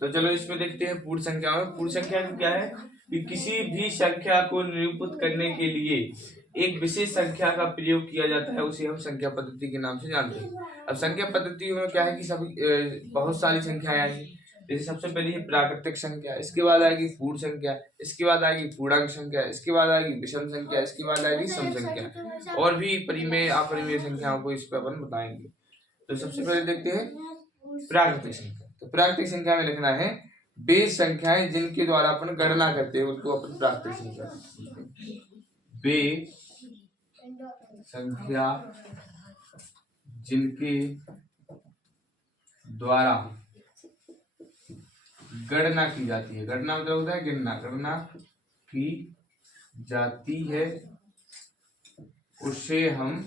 तो चलो इसमें देखते हैं पूर्ण संख्या में। पूर्ण संख्या क्या है कि किसी भी संख्या को निरूपित करने के लिए एक विशेष संख्या का प्रयोग किया जाता है, उसे हम संख्या पद्धति के नाम से जानते हैं। अब संख्या पद्धति में क्या है कि सभी बहुत सारी संख्याएं आएंगी। जैसे सबसे पहले है प्राकृतिक संख्या, इसके बाद आएगी पूर्ण संख्या, इसके बाद आएगी पूर्णांक संख्या, इसके बाद आएगी विषम संख्या, इसके बाद आएगी सम संख्या, और भी परिमेय अपरिमेय संख्याओं को इस पर अपन बताएंगे। तो सबसे पहले देखते हैं प्राकृतिक संख्या। तो प्राकृतिक संख्या में लिखना है वे संख्याएं जिनके द्वारा अपन गणना करते हैं उनको अपन प्राकृतिक संख्या। वे संख्या जिनके द्वारा गणना की जाती है, गणना मतलब होता है गिनना, गणना की जाती है, उसे हम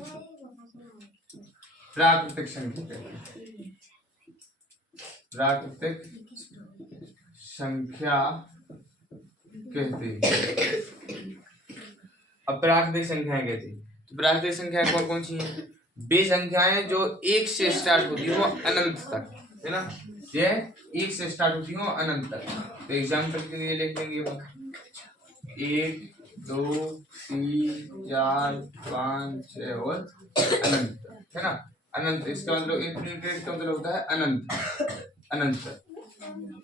प्राकृतिक संख्या कहते हैं। प्राकृतिक संख्या कहते हैं। अब प्राकृतिक संख्याएं कहते हैं, तो प्राकृतिक संख्याएं कौन कौन सी हैं? वे संख्याएं जो एक से स्टार्ट होती हो अनंत तक, है ना, ये एक से स्टार्ट होती हो अनंत तक। तो एग्जाम्पल के लिए लिख लेंगे 1 2 3 4 5 6 और अनंत, है ना, अनंत। इसका मतलब इनफिनिटी का मतलब होता है अनंत, अनंत तक।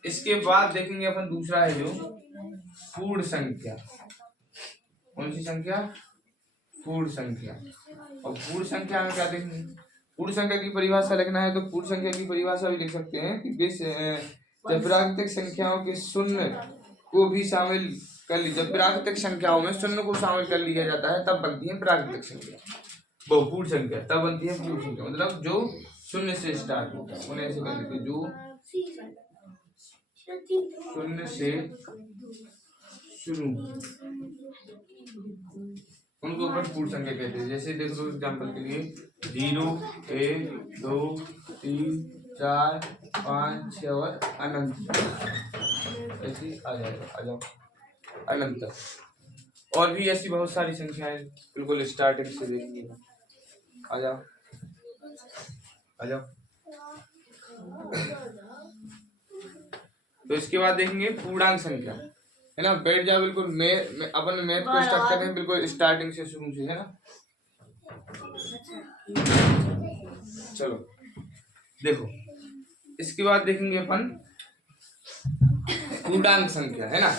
इसके बाद देखेंगे अपन दूसरा है जो पूर्ण संख्या। कौन सी संख्या? पूर्ण संख्या। और पूर्ण संख्या में क्या देखेंगे? पूर्ण संख्या की परिभाषा लिखना है तो पूर्ण संख्या की परिभाषा भी लिख सकते हैं कि जब प्राकृतिक संख्याओं के शून्य को भी शामिल कर ली, जब प्राकृतिक संख्याओं में शून्य को शामिल कर लिया जाता है तब बनती है प्राकृतिक संख्या, वो पूर्ण संख्या तब बनती है पूर्ण संख्या। मतलब जो शून्य से स्टार्ट होता है उन्हें ऐसे कर देते, जो शून्य से शुरू उनको अपन पूर्ण संख्या कहते हैं। जैसे देख लो एग्जाम्पल के लिए 0 1 2 3 4 5 6 और अनंत, ऐसी आ जाओ अनंत। और भी ऐसी बहुत सारी संख्याएं बिल्कुल स्टार्टिंग से देखेंगे। आ जाओ तो इसके बाद देखेंगे पूर्णांक संख्या, है ना। बैठ जाओ बिल्कुल, अपन मैथ को स्टार्ट करें बिल्कुल स्टार्टिंग से, शुरू से, है ना। चलो देखो, इसके बाद देखेंगे अपन पूर्णांक संख्या, है ना।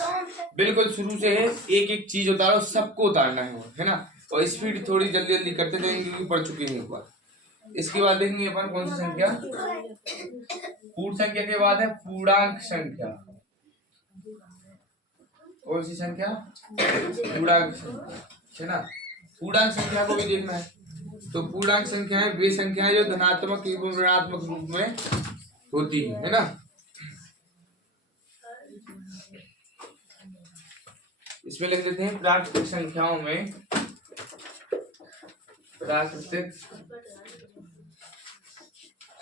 बिल्कुल शुरू से है, एक एक चीज उतारो, सबको उतारना है ना। और स्पीड थोड़ी जल्दी जल्दी करते जाएंगे क्योंकि पढ़ चुके हैं एक बार। इसके बाद देखेंगे अपन कौन सी संख्या? पूर्ण संख्या के बाद है पूर्णांक संख्या। कौन सी संख्या? पूर्णांक संख्या, है ना। पूर्णांक संख्या को भी देखना है तो पूर्णांक संख्याएं वे संख्याएं जो धनात्मक एवं ऋणात्मक रूप में होती है ना। इसमें लिख देते हैं प्राकृतिक संख्याओं में, प्राकृतिक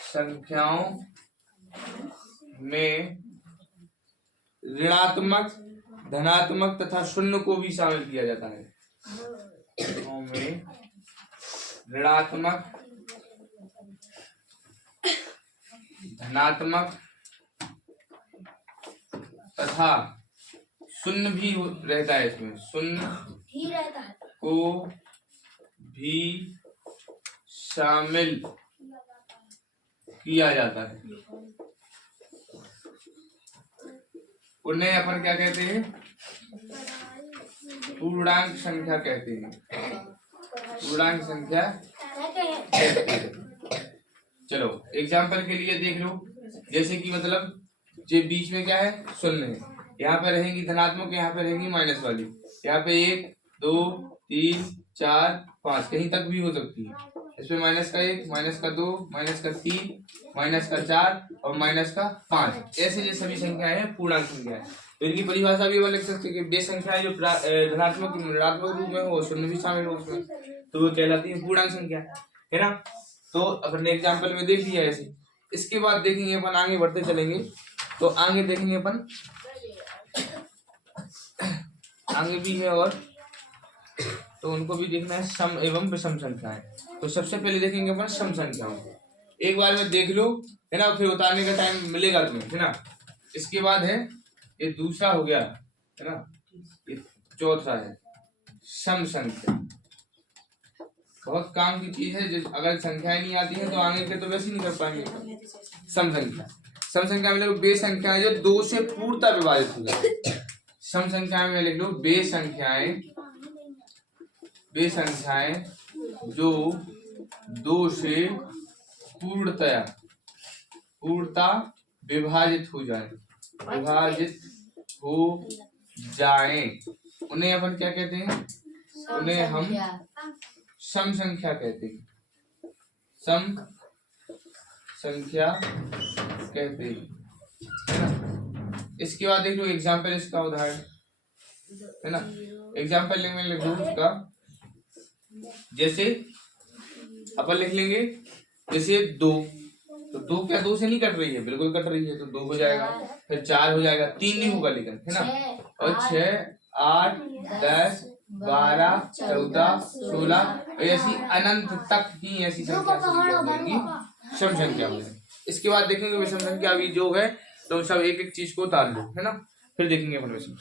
संख्याओं में ऋणात्मक, धनात्मक तथा शून्य को भी शामिल किया जाता है। में ऋणात्मक, धनात्मक तथा शून्य भी रहता है, इसमें शून्य को भी शामिल किया जाता है। उन्हें अपन क्या कहते हैं? पूर्णांक संख्या कहते हैं। पूर्णांक संख्या कहते हैं। चलो एग्जाम्पल के लिए देख लो, जैसे कि मतलब जो बीच में क्या है? शून्य है, यहाँ पे रहेंगी धनात्मक, यहाँ पे रहेंगी माइनस वाली, यहाँ पे 1 2 3 4 5 कहीं तक भी हो सकती है। इसमें माइनस का 1, माइनस का 2, माइनस का 3, माइनस का 4 और माइनस का 5, ऐसे जो सभी संख्याएं हैं पूर्णांक संख्या है। तो इनकी परिभाषा भी लिख सकते हैं कि वे संख्याएं जो धनात्मक ऋणात्मक रूप में हो, शून्य भी शामिल हो उसमें, तो वो कहलाती है पूर्णांक संख्या, है ना। तो अपने एग्जाम्पल में देख लिया ऐसे। इसके बाद देखेंगे अपन, आगे बढ़ते चलेंगे तो आगे देखेंगे अपन, आगे भी है और तो उनको भी देखना है, सम एवं विषम संख्याएं। तो सबसे पहले देखेंगे अपन सम संख्याओं को। एक बार में देख लो, है ना, फिर उतारने का टाइम मिलेगा तुम्हें, है ना। इसके बाद है ये दूसरा हो गया है ना, ये चौथा है सम संख्या। बहुत काम की चीज है, अगर संख्याएं नहीं आती है तो आगे के तो वैसे ही नहीं कर पाएंगे। सम संख्या, सम संख्या में लिखो बे संख्याएं जो दो से पूर्णतः विभाजित हो जाए। सम संख्या में लिख लो बे संख्याएं जो दो से पूर्णतः विभाजित हो जाए, उन्हें अपन क्या कहते हैं? उन्हें हम सम संख्या कहते हैं। सम संख्या कहते हैं, है ना। इसके बाद देख लो एग्जाम्पल, इसका उदाहरण है ना। एग्जाम्पल में लिख दो उसका, जैसे अपन लिख लेंगे जैसे 2, तो 2 क्या 2 से नहीं कट रही है? बिल्कुल कट रही है, तो 2 हो जाएगा, फिर 4 हो जाएगा, 3 नहीं होगा लेकिन, है ना। और 6, 8, 10, 12, 14, 16 ऐसी अनंत तक की ऐसी संख्या सम संख्या में। इसके बाद देखेंगे विषम संख्या भी जो है, तो सब एक एक चीज को उतार लो, है ना, फिर देखेंगे अपन विषम।